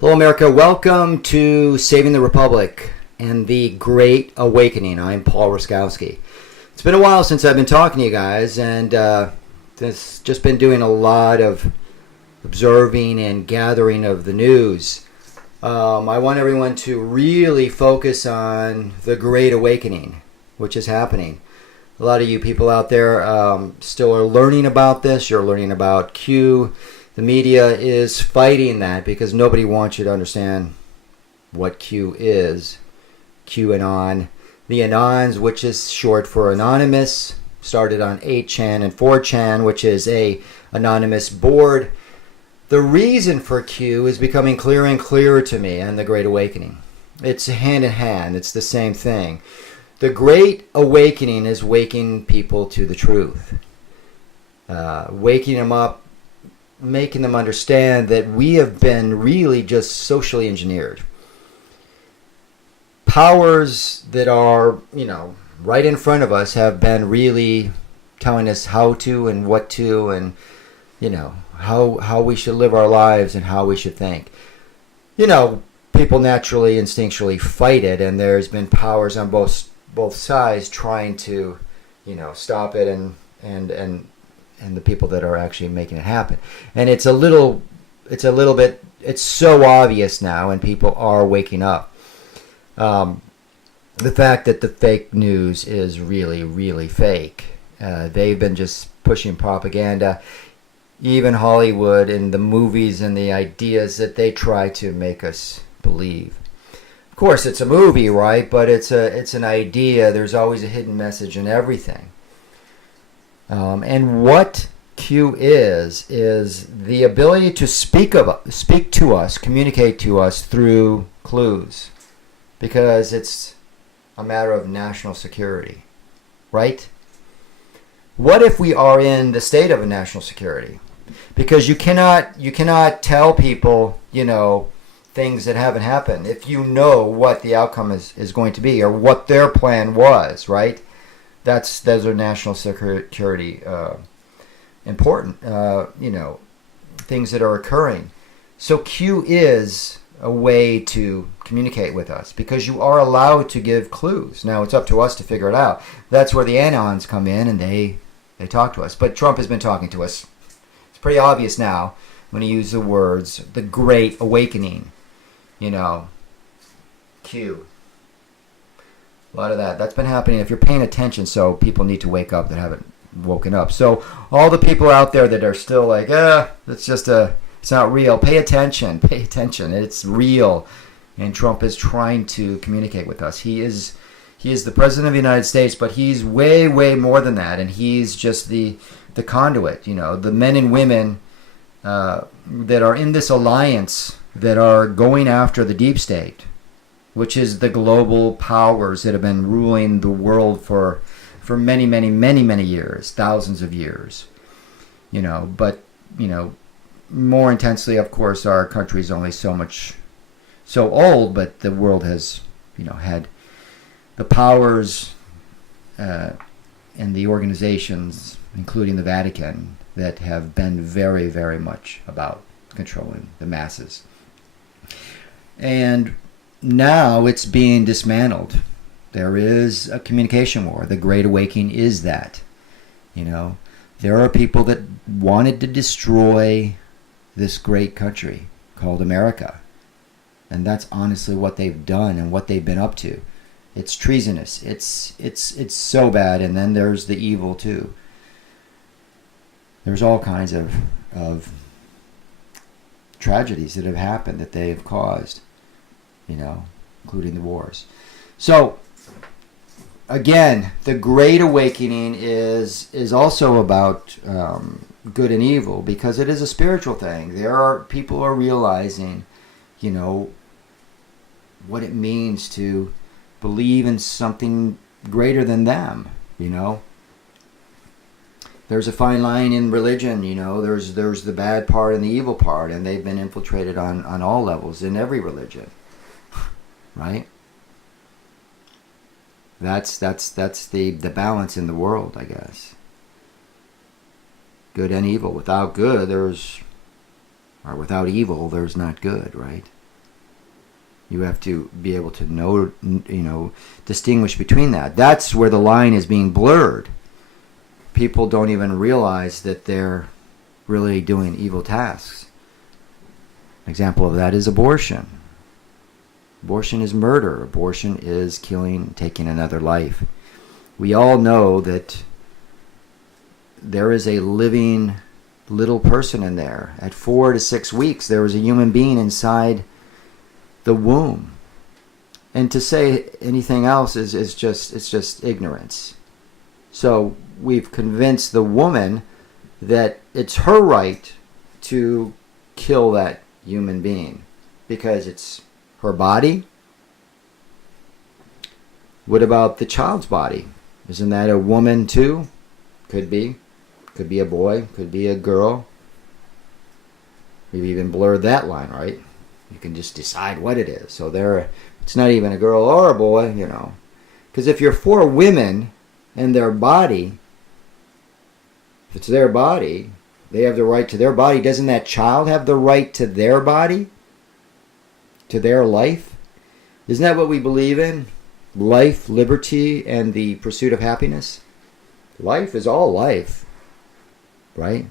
Hello, America. Welcome to Saving the Republic and the Great Awakening. I'm Paul Ruskowski. It's been a while since I've been talking to you guys, and this just been doing a lot of observing and gathering of the news. I want everyone to really focus on the Great Awakening, which is happening. A lot of you people out there still are learning about this. You're learning about Q. The media is fighting that because nobody wants you to understand what Q is. QAnon. The Anons, which is short for Anonymous, started on 8chan and 4chan, which is a anonymous board. The reason for Q is becoming clearer and clearer to me and the Great Awakening. It's hand in hand. It's the same thing. The Great Awakening is waking people to the truth. Waking them up, making them understand that we have been really just socially engineered. Powers that are, right in front of us have been really telling us how to and what to and, how we should live our lives and how we should think. People naturally, instinctually fight it, and there's been powers on both sides trying to, stop it and the people that are actually making it happen. And it's so obvious now, and people are waking up. The fact that the fake news is really, really fake. They've been just pushing propaganda, even Hollywood and the movies and the ideas that they try to make us believe. Of course, it's a movie, right? But it's an idea. There's always a hidden message in everything. And what Q is the ability to speak to us, communicate to us through clues, because it's a matter of national security, right? What if we are in the state of a national security? Because you cannot tell people, things that haven't happened if you know what the outcome is going to be or what their plan was, right? Those are national security important, things that are occurring. So Q is a way to communicate with us because you are allowed to give clues. Now it's up to us to figure it out. That's where the Anons come in and they talk to us. But Trump has been talking to us. It's pretty obvious now when he used the words, the Great Awakening, Q. A lot of that's been happening. If you're paying attention, so people need to wake up that haven't woken up. So all the people out there that are still like, it's not real. Pay attention. It's real. And Trump is trying to communicate with us. He is the president of the United States, but he's way, way more than that. And he's just the conduit, the men and women that are in this alliance that are going after the deep state, which is the global powers that have been ruling the world for many, many, many, many years, thousands of years. But more intensely, of course, our country is only so old, but the world has, had the powers and the organizations, including the Vatican, that have been very, very much about controlling the masses. And now it's being dismantled. There is a communication war. The Great Awakening is that. There are people that wanted to destroy this great country called America. And that's honestly what they've done and what they've been up to. It's treasonous. It's so bad. And then there's the evil too. There's all kinds of tragedies that have happened that they have caused, including the wars. So, again, the Great Awakening is also about good and evil because it is a spiritual thing. People are realizing, what it means to believe in something greater than them, There's a fine line in religion, there's the bad part and the evil part, and they've been infiltrated on all levels in every religion, right? That's the balance in the world, I guess. Good and evil. Without good, without evil, there's not good, right? You have to be able to know, distinguish between that. That's where the line is being blurred. People don't even realize that they're really doing evil tasks. An example of that is abortion. Abortion is murder. Abortion is killing, taking another life. We all know that there is a living little person in there. At 4 to 6 weeks, there was a human being inside the womb. And to say anything else is just ignorance. So we've convinced the woman that it's her right to kill that human being because it's her body. What about the child's body? Isn't that a woman too? Could be. Could be a boy. Could be a girl. We've even blurred that line, right? You can just decide what it is. So it's not even a girl or a boy, Because if you're for women and their body, if it's their body, they have the right to their body. Doesn't that child have the right to their body? To their life? Isn't that what we believe in? Life, liberty, and the pursuit of happiness? Life is all life, right?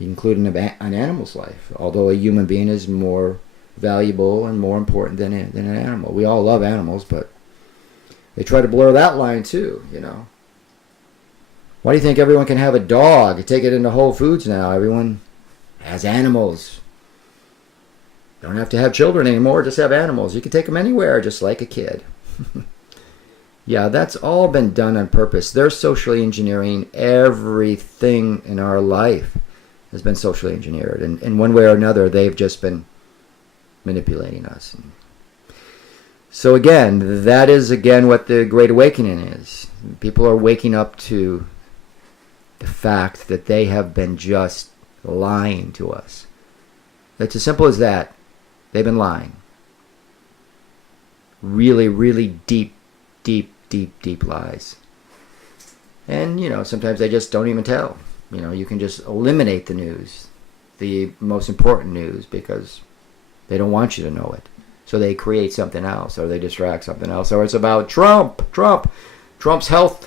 Including an animal's life. Although a human being is more valuable and more important than an animal. We all love animals, but they try to blur that line too, Why do you think everyone can have a dog? Take it into Whole Foods now. Everyone has animals. Don't have to have children anymore, just have animals. You can take them anywhere, just like a kid. Yeah, that's all been done on purpose. They're socially engineering everything in our life has been socially engineered. And in one way or another, they've just been manipulating us. So again, that is what the Great Awakening is. People are waking up to the fact that they have been just lying to us. It's as simple as that. They've been lying. Really, really deep lies. And, sometimes they just don't even tell. You can just eliminate the news, the most important news, because they don't want you to know it. So they create something else, or they distract something else, or it's about Trump's health.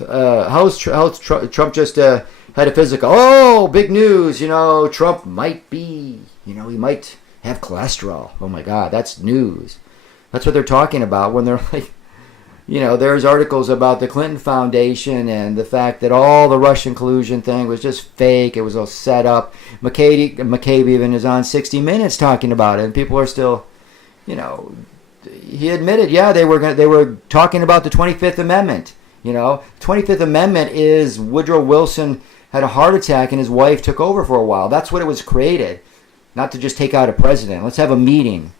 Trump just had a physical. Oh, big news! Trump might be. He might have cholesterol. Oh my God, that's news. That's what they're talking about when they're like, there's articles about the Clinton Foundation and the fact that all the Russian collusion thing was just fake. It was all set up. McCabe even is on 60 Minutes talking about it, and people are still, he admitted, they were talking about the 25th Amendment. 25th Amendment is Woodrow Wilson had a heart attack and his wife took over for a while. That's what it was created. Not to just take out a president. Let's have a meeting.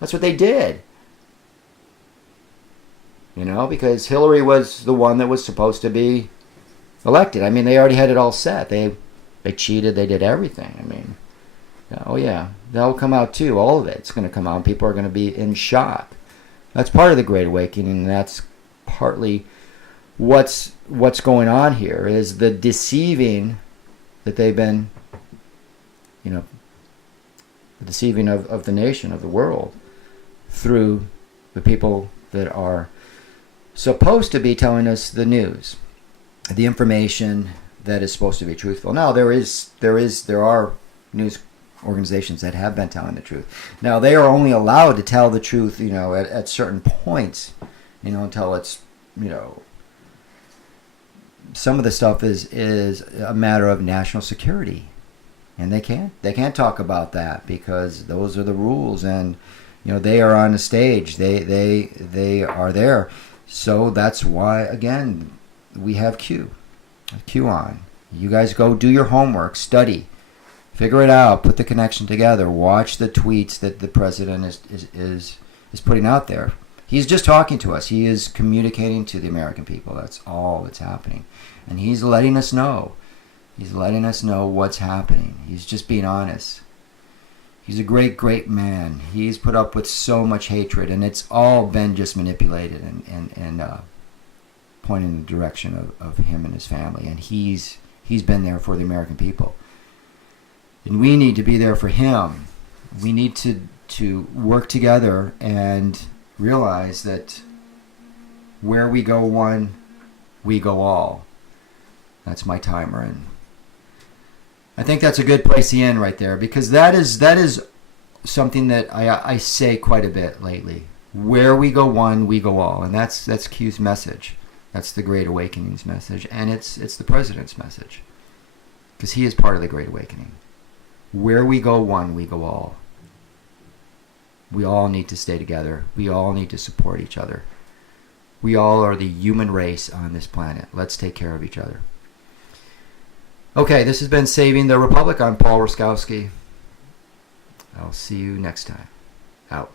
That's what they did. Because Hillary was the one that was supposed to be elected. I mean, they already had it all set. They cheated. They did everything. I mean, oh yeah, that'll come out too. All of it's going to come out. And people are going to be in shock. That's part of the Great Awakening. And that's partly what's going on here is the deceiving that they've been, the deceiving of the nation, of the world, through the people that are supposed to be telling us the news, the information that is supposed to be truthful. Now, there are news organizations that have been telling the truth. Now, they are only allowed to tell the truth, at certain points, until it's, some of the stuff is a matter of national security. And they can't talk about that because those are the rules, and they are on the stage. They are there. So that's why, again, we have Q on. You guys go do your homework, study, figure it out, put the connection together, watch the tweets that the president is putting out there. He's just talking to us. He is communicating to the American people. That's all that's happening. And he's letting us know. He's letting us know what's happening. He's just being honest. He's a great, great man. He's put up with so much hatred, and it's all been just manipulated and pointing in the direction of him and his family. And he's been there for the American people. And we need to be there for him. We need to to work together and realize that where we go one, we go all. That's my timer, and I think that's a good place to end right there, because that is something that I say quite a bit lately. Where we go one, we go all, and that's Q's message. That's the Great Awakening's message, and it's the President's message, because he is part of the Great Awakening. Where we go one, we go all. We all need to stay together. We all need to support each other. We all are the human race on this planet. Let's take care of each other. Okay, this has been Saving the Republic. I'm Paul Ruskowski. I'll see you next time. Out.